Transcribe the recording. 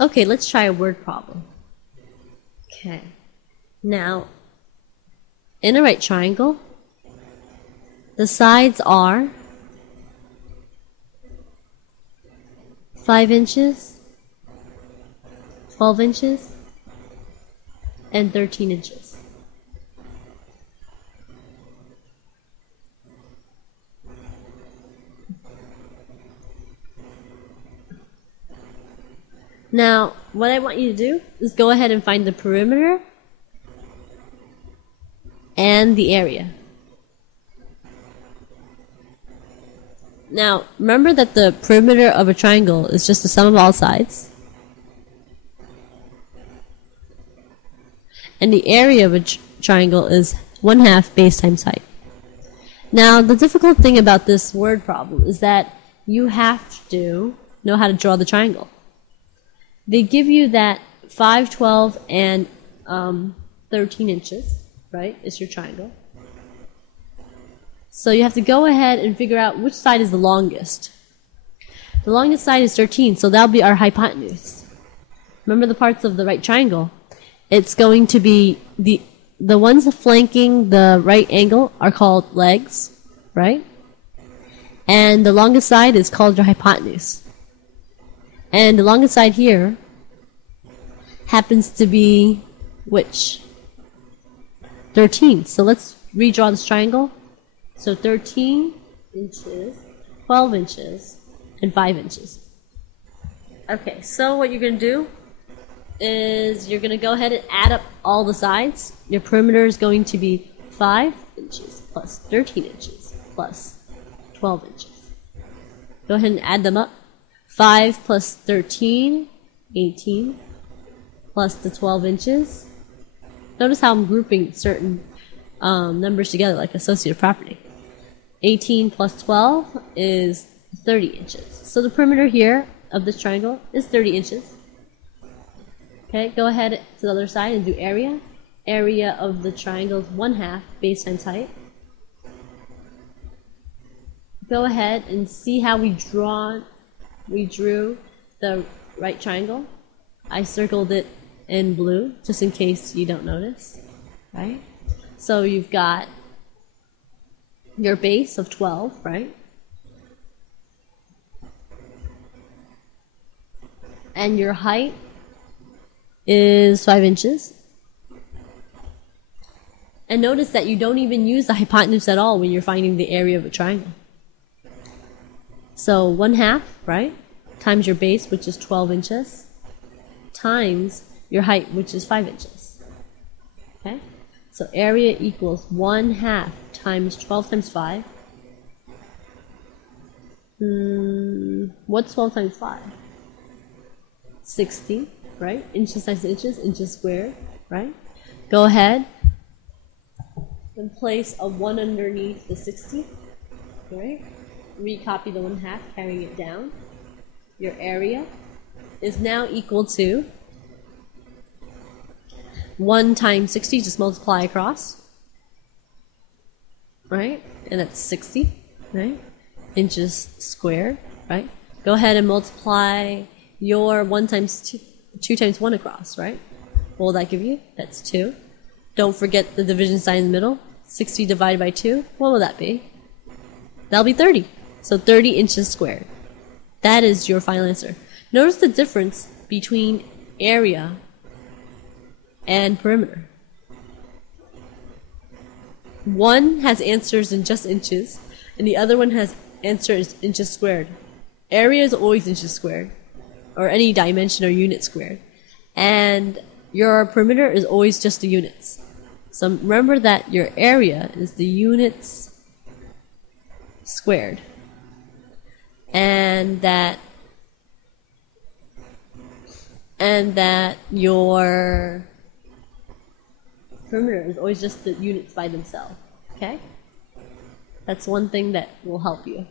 Okay, let's try a word problem. Okay. Now, in a right triangle, the sides are 5 inches, 12 inches, and 13 inches. Now, what I want you to do is go ahead and find the perimeter and the area. Now, remember that the perimeter of a triangle is just the sum of all sides. And the area of a triangle is 1/2 base times height. Now, the difficult thing about this word problem is that you have to know how to draw the triangle. They give you that 5, 12, and 13 inches, right, is your triangle. So you have to go ahead and figure out which side is the longest. The longest side is 13, so that'll be our hypotenuse. Remember the parts of the right triangle? It's going to be the ones flanking the right angle are called legs, right? And the longest side is called your hypotenuse. And the longest side here happens to be which? 13. So let's redraw this triangle. So 13 inches, 12 inches, and 5 inches. Okay, so what you're going to do is you're going to go ahead and add up all the sides. Your perimeter is going to be 5 inches plus 13 inches plus 12 inches. Go ahead and add them up. 5 plus 13, 18, plus the 12 inches. Notice how I'm grouping certain numbers together like associative property. 18 plus 12 is 30 inches. So the perimeter here of this triangle is 30 inches. Okay, go ahead to the other side and do area. Area of the triangle is 1/2 base times height. Go ahead and see how we drew the right triangle. I circled it in blue just in case you don't notice, right? So you've got your base of 12, right? And your height is 5 inches. And notice that you don't even use the hypotenuse at all when you're finding the area of a triangle. So 1/2, right, times your base, which is 12 inches, times your height, which is 5 inches. Okay? So area equals 1/2 times 12 times 5. What's 12 times 5? 60, right? Inches times inches, inches squared, right? Go ahead and place a 1 underneath the 60, right? Recopy the 1/2, carrying it down. Your area is now equal to 1 times 60, just multiply across, right? And that's 60, right? Inches squared, right? Go ahead and multiply your 1 times 2 times 1 across, right? What will that give you? That's 2. Don't forget the division sign in the middle. 60 divided by 2, what will that be? That'll be 30. So 30 inches squared. That is your final answer. Notice the difference between area and perimeter. One has answers in just inches, and the other one has answers inches squared. Area is always inches squared, or any dimension or unit squared. And your perimeter is always just the units. So remember that your area is the units squared. And that your perimeter is always just the units by themselves. Okay? That's one thing that will help you.